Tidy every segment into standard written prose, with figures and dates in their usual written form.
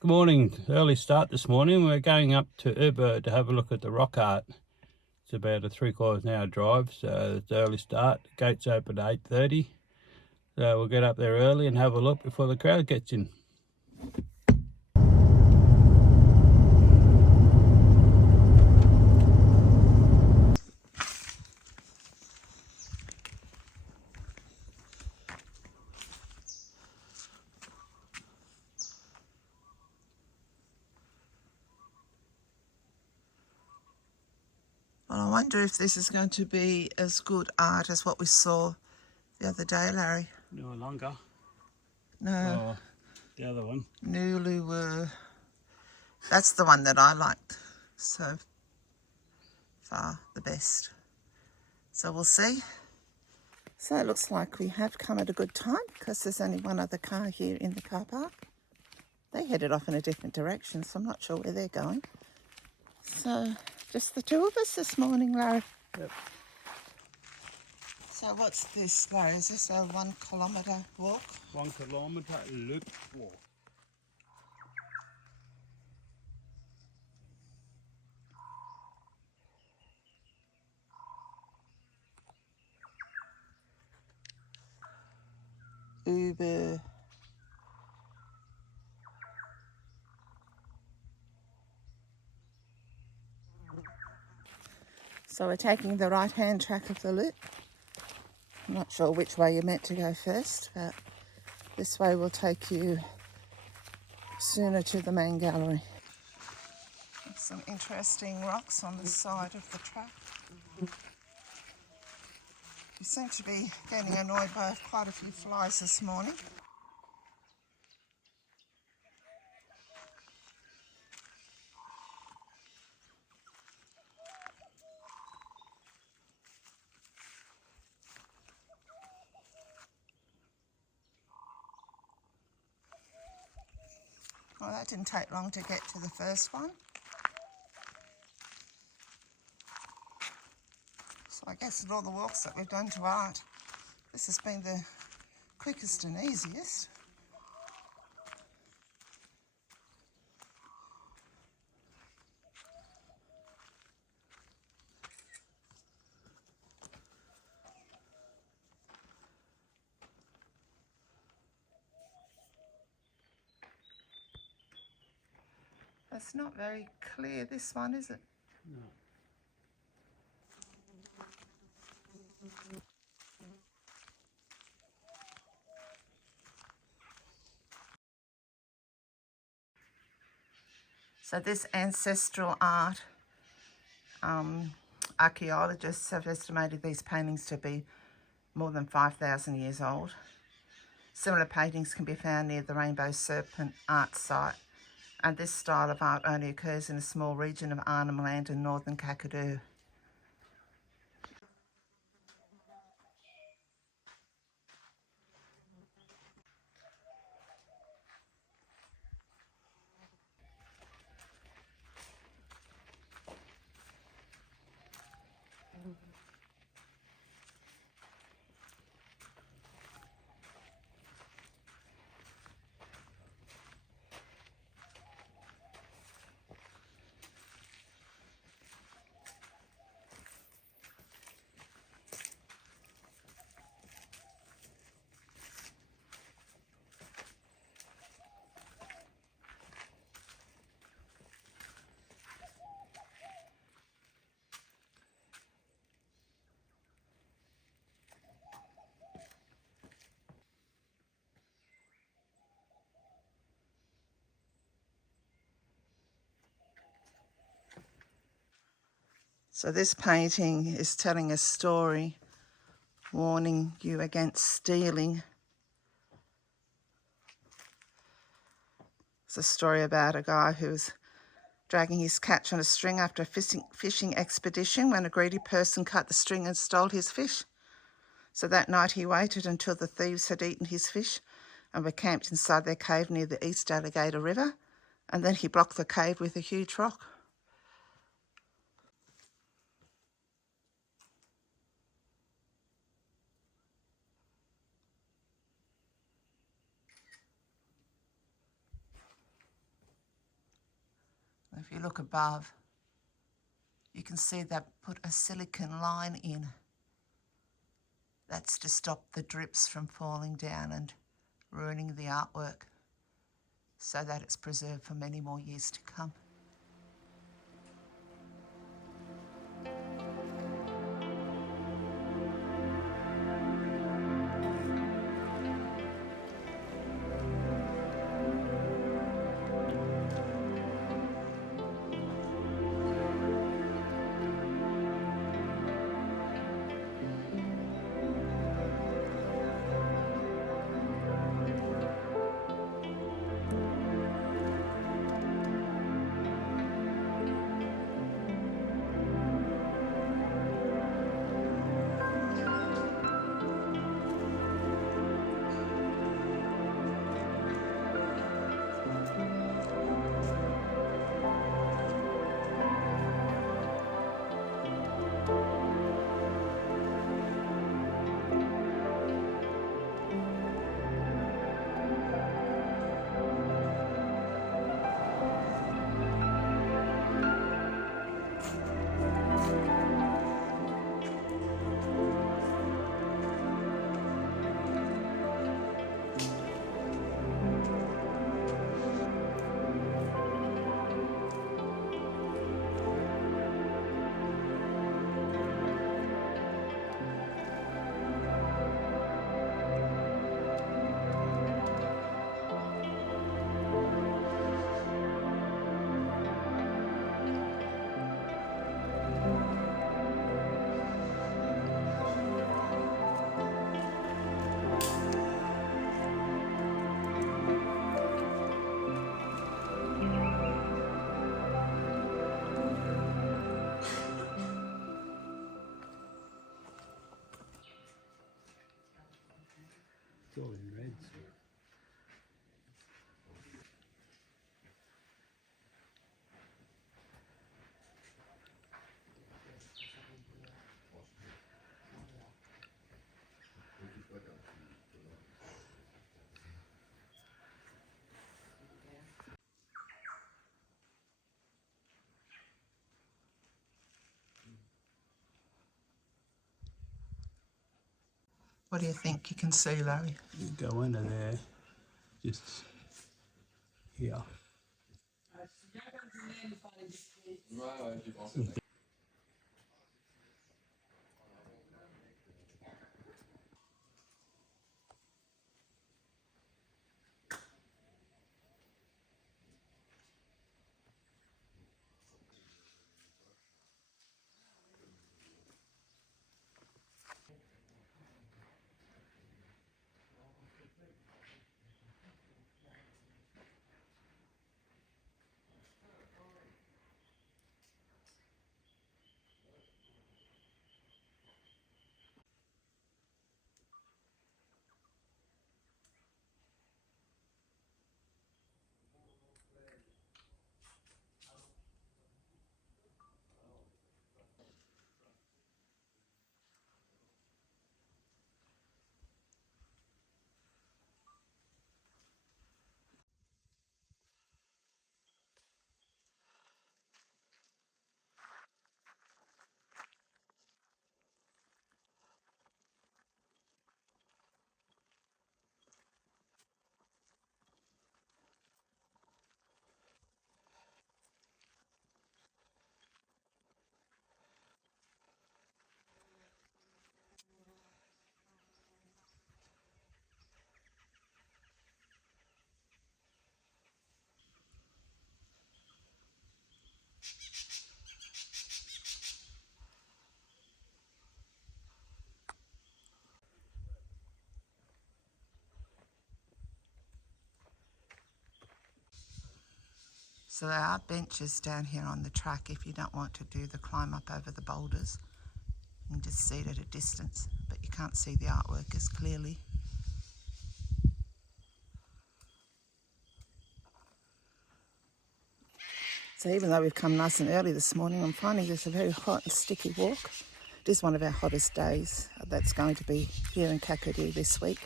Good morning. Early start this morning. We're going up to Ubirr to have a look at the rock art. It's about a 3/4 hour drive, so it's early start. Gates open at 8:30. So we'll get up there early and have a look before the crowd gets in. Well, I wonder if this is going to be as good art as what we saw the other day, Larry. No longer. No. Oh, the other one. Nulu, that's the one that I liked so far the best. So we'll see. So it looks like we have come at a good time because there's only one other car here in the car park. They headed off in a different direction, so I'm not sure where they're going. So just the two of us this morning, Larry. Yep. So what's this, Larry? Is this a 1 kilometre walk? 1 kilometre loop walk. Ubirr. So we're taking the right-hand track of the loop. I'm not sure which way you're meant to go first, but this way will take you sooner to the main gallery. Some interesting rocks on the side of the track. You seem to be getting annoyed by quite a few flies this morning. Well, that didn't take long to get to the first one. So I guess of all the walks that we've done to art, this has been the quickest and easiest. It's not very clear, this one, is it? No. So this ancestral art, archaeologists have estimated these paintings to be more than 5,000 years old. Similar paintings can be found near the Rainbow Serpent Art Site, and this style of art only occurs in a small region of Arnhem Land in northern Kakadu. So this painting is telling a story, warning you against stealing. It's a story about a guy who's dragging his catch on a string after a fishing expedition when a greedy person cut the string and stole his fish. So that night he waited until the thieves had eaten his fish and were camped inside their cave near the East Alligator River, and then he blocked the cave with a huge rock. If you look above, you can see they've put a silicone line in. That's to stop the drips from falling down and ruining the artwork, so that it's preserved for many more years to come. It's all in reds. What do you think you can see, Larry? You go into there, just here. So there are benches down here on the track if you don't want to do the climb up over the boulders. You can just see it at a distance, but you can't see the artwork as clearly. So even though we've come nice and early this morning, I'm finding this a very hot and sticky walk. It is one of our hottest days. That's going to be here in Kakadu this week.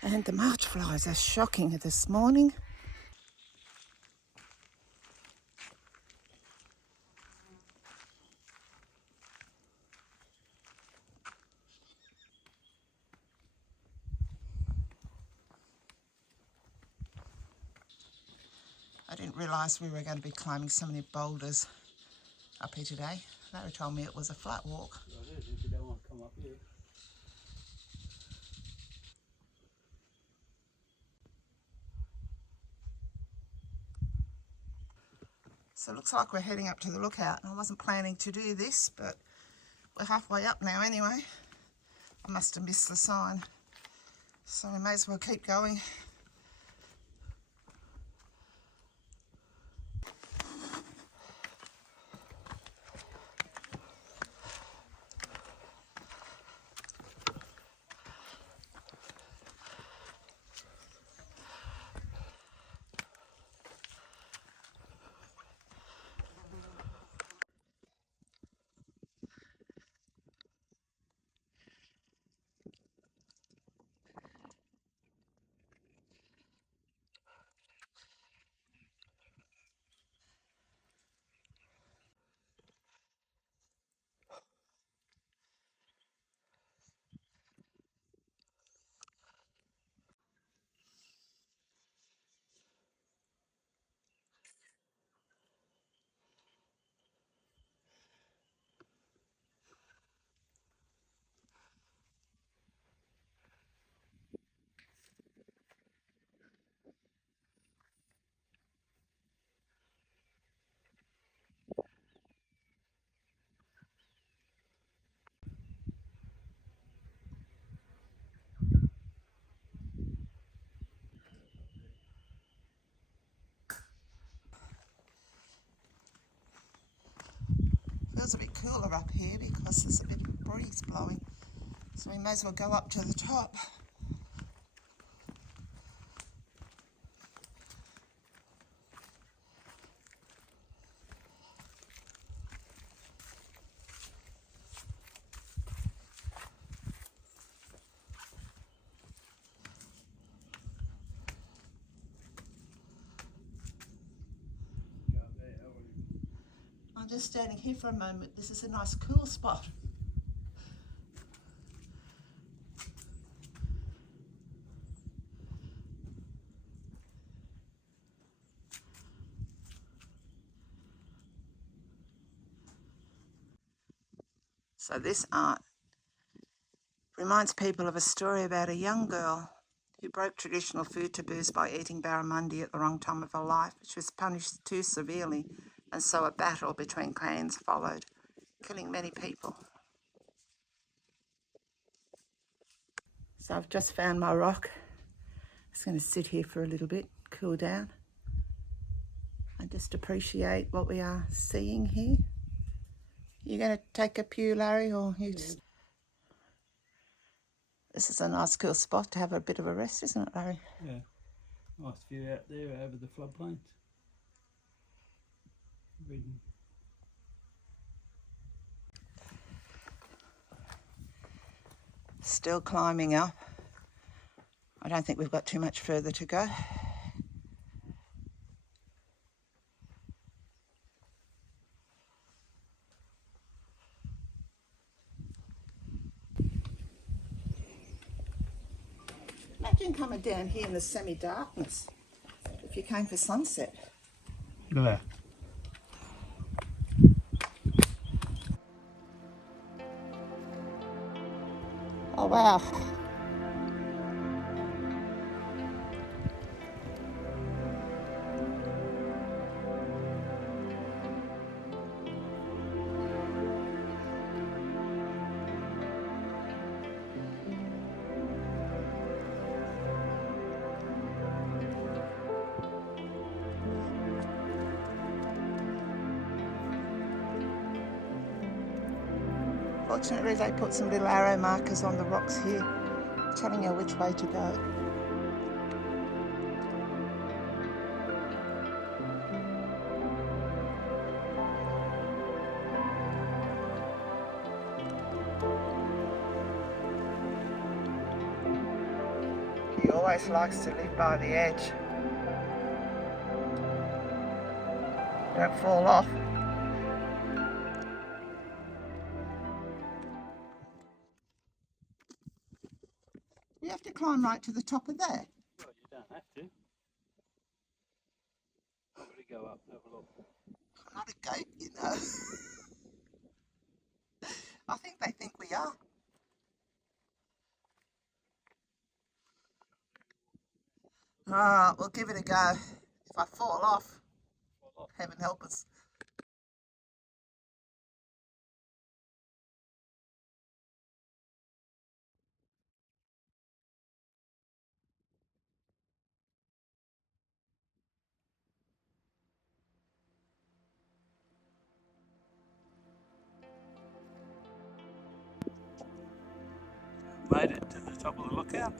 And the march flies are shocking this morning. I didn't realise we were going to be climbing so many boulders up here today. Larry told me it was a flat walk. Well, it is if you don't want to come up here. So it looks like we're heading up to the lookout. I wasn't planning to do this, but we're halfway up now anyway. I must have missed the sign. So we may as well keep going. Feels a bit cooler up here because there's a bit of a breeze blowing. So we may as well go up to the top. Go up there, how are you? I'm just standing here for a moment. This is a nice cool spot. So this art reminds people of a story about a young girl who broke traditional food taboos by eating barramundi at the wrong time of her life. She was punished too severely, and so a battle between clans followed, killing many people. So I've just found my rock. Just going to sit here for a little bit, cool down, and just appreciate what we are seeing here. You going to take a pew, Larry, or you just... This is a nice cool spot to have a bit of a rest, isn't it, Larry? Yeah. Nice view out there over the floodplains. Reading. Still climbing up. I don't think we've got too much further to go. Imagine coming down here in the semi-darkness if you came for sunset. Yeah. Oh wow. Fortunately they put some little arrow markers on the rocks here, telling you which way to go. He always likes to live by the edge. Don't fall off. You have to climb right to the top of that. Well, you don't have to. to go up and have a look. I'm not a goat, you know. I think they think we are. Alright, we'll give it a go. If I fall off, heaven help us. Made it to the top of the lookout.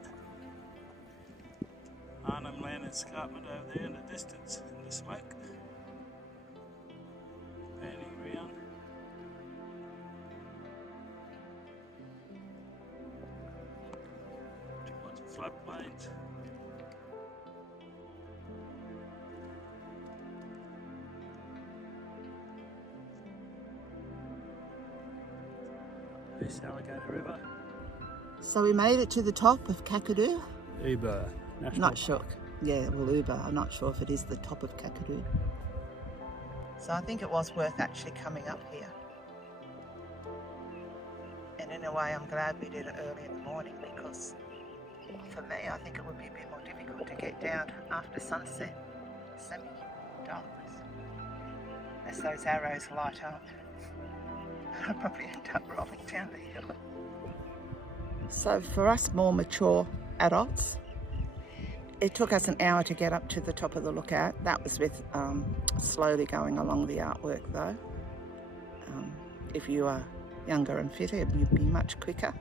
Arnhem Land escarpment over there in the distance, in the smoke. Panning around. Lots of floodplains. This Alligator River. So we made it to the top of Kakadu. Ubirr National Not sure. Park. Yeah, well, Ubirr. I'm not sure if it is the top of Kakadu. So I think it was worth actually coming up here. And in a way, I'm glad we did it early in the morning because for me, I think it would be a bit more difficult to get down after sunset. Semi-darkness. As those arrows light up. I'll probably end up rolling down the hill. So for us more mature adults, it took us an hour to get up to the top of the lookout. That was with slowly going along the artwork though. If you are younger and fitter, you'd be much quicker.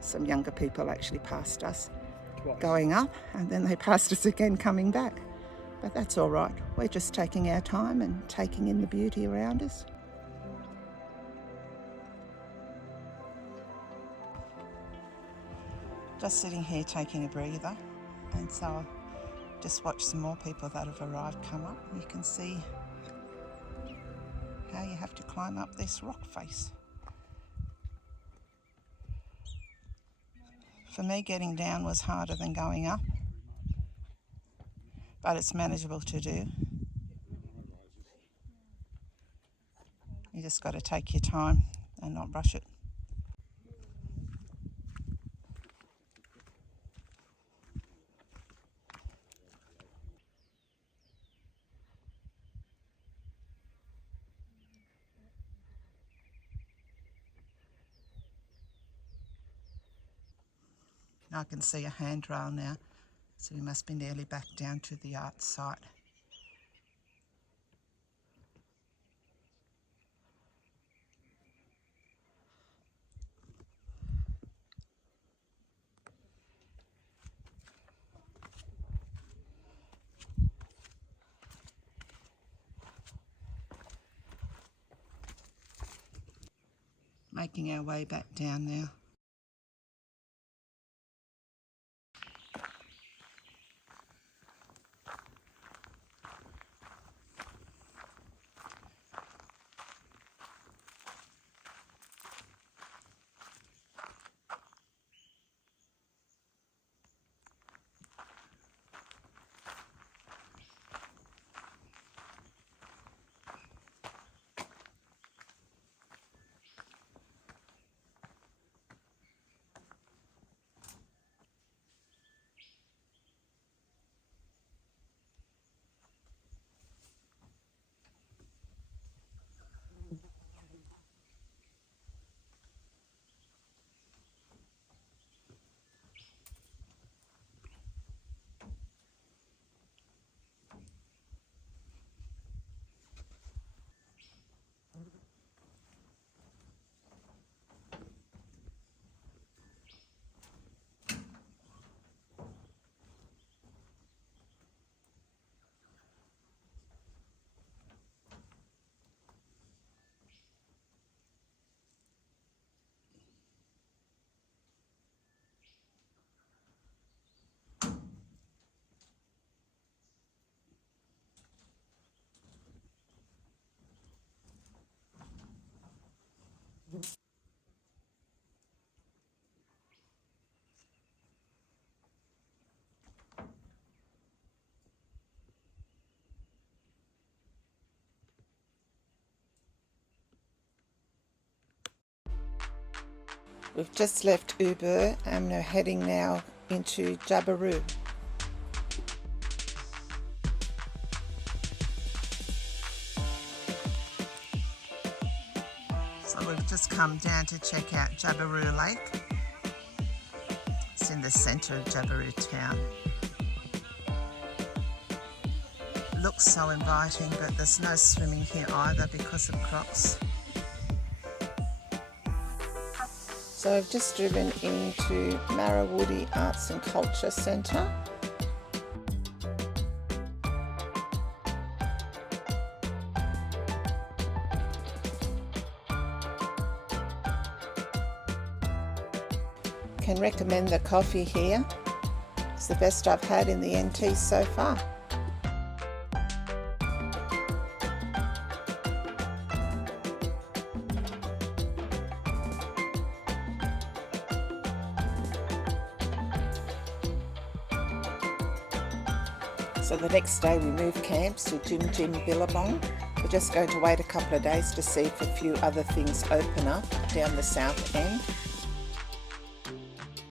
Some younger people actually passed us going up and then they passed us again coming back. But that's all right. We're just taking our time and taking in the beauty around us. Just sitting here taking a breather, and so I'll just watch some more people that have arrived come up. You can see how you have to climb up this rock face. For me, getting down was harder than going up, but it's manageable to do. You just got to take your time and not rush it. I can see a handrail now, so we must be nearly back down to the art site. Making our way back down now. We've just left Ubirr and we're heading now into Ubirr. So we've just come down to check out Ubirr Lake. It's in the centre of Ubirr town. Looks so inviting, but there's no swimming here either because of crocs. So I've just driven into Ubirr Arts and Culture Centre. Can recommend the coffee here. It's the best I've had in the NT so far. So the next day we move camps to Jim Billabong. We're just going to wait a couple of days to see if a few other things open up down the south end.